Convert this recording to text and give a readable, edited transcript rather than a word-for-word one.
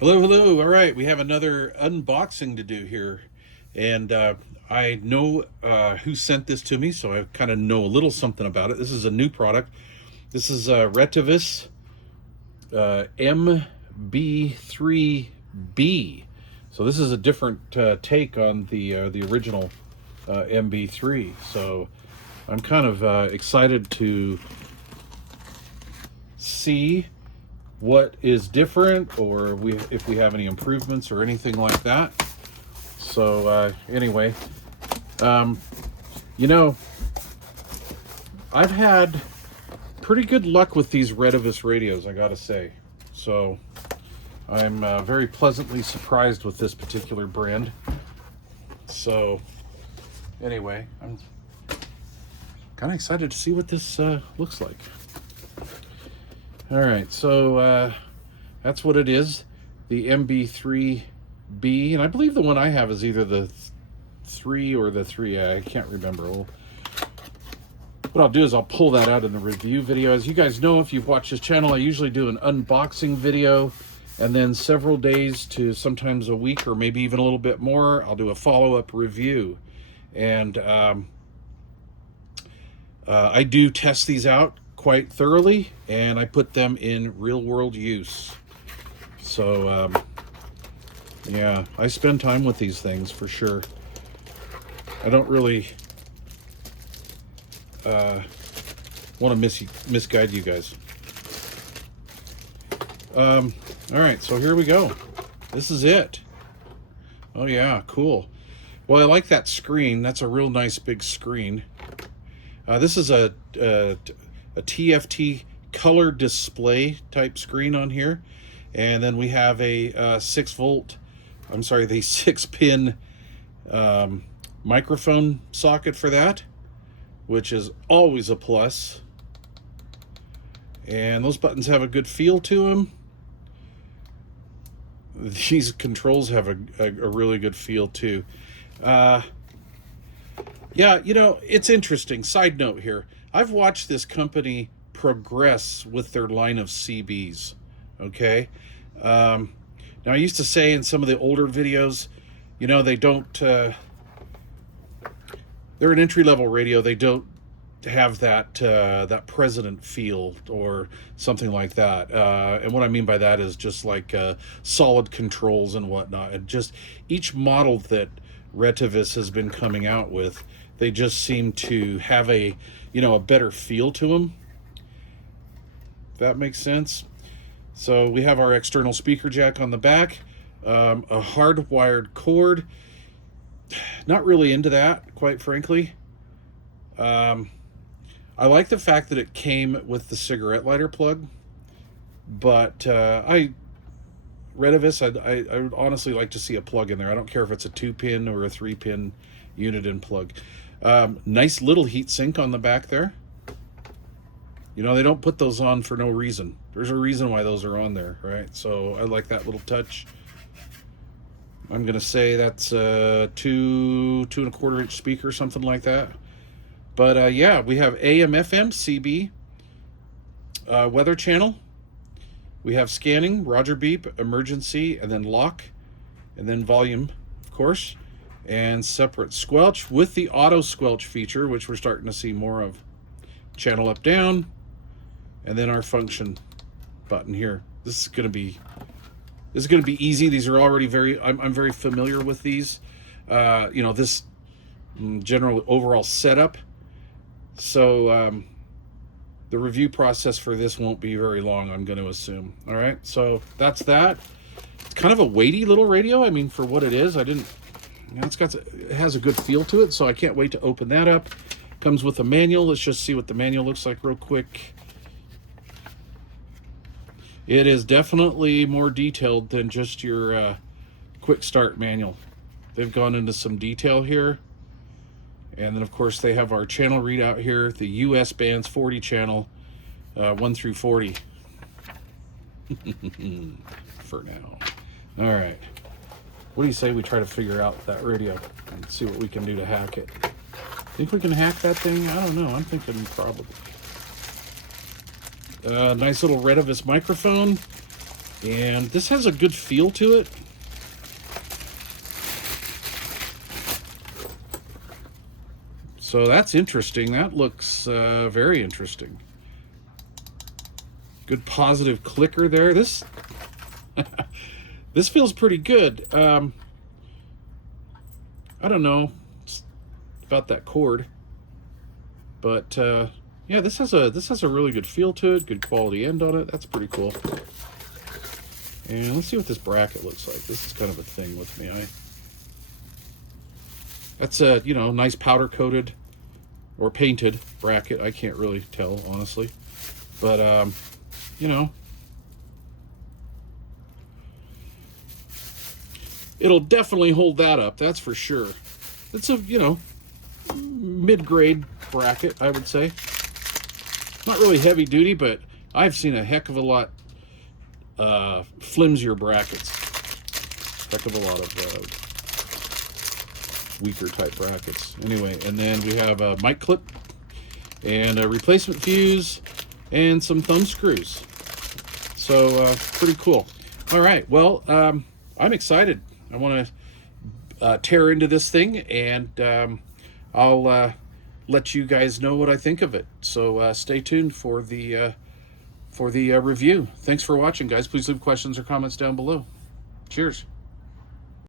Hello, hello. All right, we have another unboxing to do here. And I know who sent this to me, so I kind of know a little something about it. This is a new product. This is RETEVIS MB3b. So this is a different take on the original MB3. So I'm kind of excited to see what is different, or if we have any improvements or anything like that. So anyway, you know, I've had pretty good luck with these RETEVIS radios, I gotta say. So I'm very pleasantly surprised with this particular brand. So anyway, I'm kind of excited to see what this looks like. All right, so that's what it is, the MB3b, and I believe the one I have is either the 3 or the 3. I can't remember. Well, what I'll do is I'll pull that out in the review video. As you guys know, if you've watched this channel, I usually do an unboxing video, and then several days to sometimes a week or maybe even a little bit more, I'll do a follow-up review. And I do test these out quite thoroughly, and I put them in real-world use. So yeah, I spend time with these things for sure. I don't really want to misguide you guys. All right, so here we go. This is it. Oh yeah, cool. Well, I like that screen. That's a real nice big screen. This is a TFT color display type screen on here, and then we have a the 6-pin microphone socket for that, which is always a plus. And those buttons have a good feel to them. These controls have a really good feel too. Yeah, you know, it's interesting. Side note here, I've watched this company progress with their line of CBs, okay? Now, I used to say in some of the older videos, you know, they don't, they're an entry-level radio. They don't have that that president feel or something like that. And what I mean by that is just like solid controls and whatnot. And just each model that RETEVIS has been coming out with, they just seem to have a, you know, a better feel to them. If that makes sense. So we have our external speaker jack on the back, a hardwired cord. Not really into that, quite frankly. I like the fact that it came with the cigarette lighter plug, but RETEVIS, I would honestly like to see a plug in there. I don't care if it's a 2-pin or a 3-pin unit and plug. Nice little heat sink on the back there. You know, they don't put those on for no reason. There's a reason why those are on there, right? So I like that little touch. I'm gonna say that's a 2.25 inch speaker, something like that. But yeah, we have AM, FM, CB, weather channel. We have scanning, Roger beep, emergency, and then lock, and then volume, of course, and separate squelch with the auto squelch feature, which we're starting to see more of. Channel up, down, and then our function button here. This is gonna be easy. These are already I'm very familiar with these. You know, this general overall setup. So the review process for this won't be very long, I'm going to assume. All right, so that's that. It's kind of a weighty little radio. I mean, for what it is, you know, it has a good feel to it, so I can't wait to open that up. Comes with a manual. Let's just see what the manual looks like real quick. It is definitely more detailed than just your quick start manual. They've gone into some detail here. And then, of course, they have our channel readout here, the US bands 40 channel, 1 through 40. For now. All right. What do you say we try to figure out that radio and see what we can do to hack it? Think we can hack that thing? I don't know. I'm thinking probably. Nice little RETEVIS microphone. And this has a good feel to it. So that's interesting. That looks very interesting. Good positive clicker there. This this feels pretty good. I don't know about that cord, but yeah, this has a really good feel to it. Good quality end on it. That's pretty cool. And let's see what this bracket looks like. This is kind of a thing with me. That's a, you know, nice powder coated or painted bracket. I can't really tell, honestly, but you know, it'll definitely hold that up, that's for sure. It's a, you know, mid-grade bracket, I would say. Not really heavy duty, but I've seen a heck of a lot flimsier brackets. Heck of a lot of weaker type brackets. Anyway, and then we have a mic clip and a replacement fuse and some thumb screws. So pretty cool. All right, well, I'm excited. I want to tear into this thing, and I'll let you guys know what I think of it. So stay tuned for the review. Thanks for watching, guys. Please leave questions or comments down below. Cheers.